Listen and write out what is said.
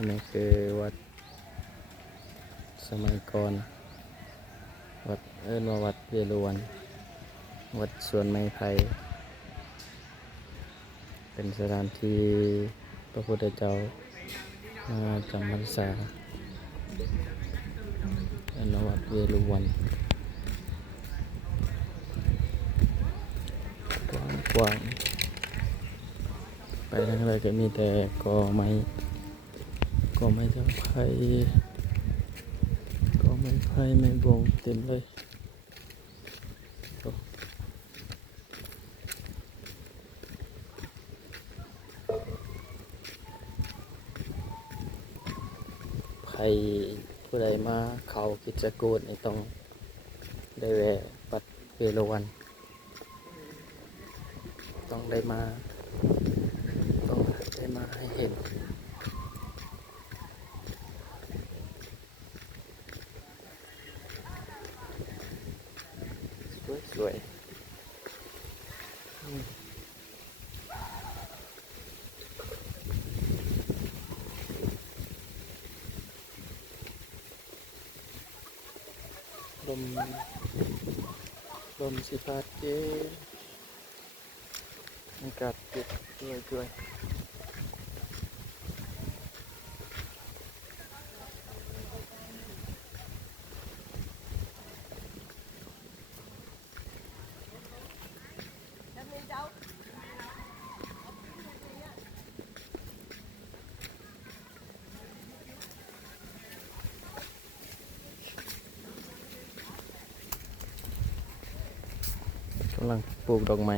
อันนี้คือวัดสมัยก่อนวัดว่าวัดเวรุวันวัดสวนไม้ไผ่เป็นสถานที่พระพุทธเจ้ามาจำพรรษาอันวัดเวรุวันกว้างไปทางไหนก็มีแต่กอไม้ทั้งไผ่ไม้บงเต็มเลยไผ่ผู้ใดมาเขาคิดจะกูดในต้องได้แวะวัดเวรุวันต้องได้มาให้เห็นสวยลมสิพัดเย็นอากาศเย็นด้วยกำลังปลูกดอกไม้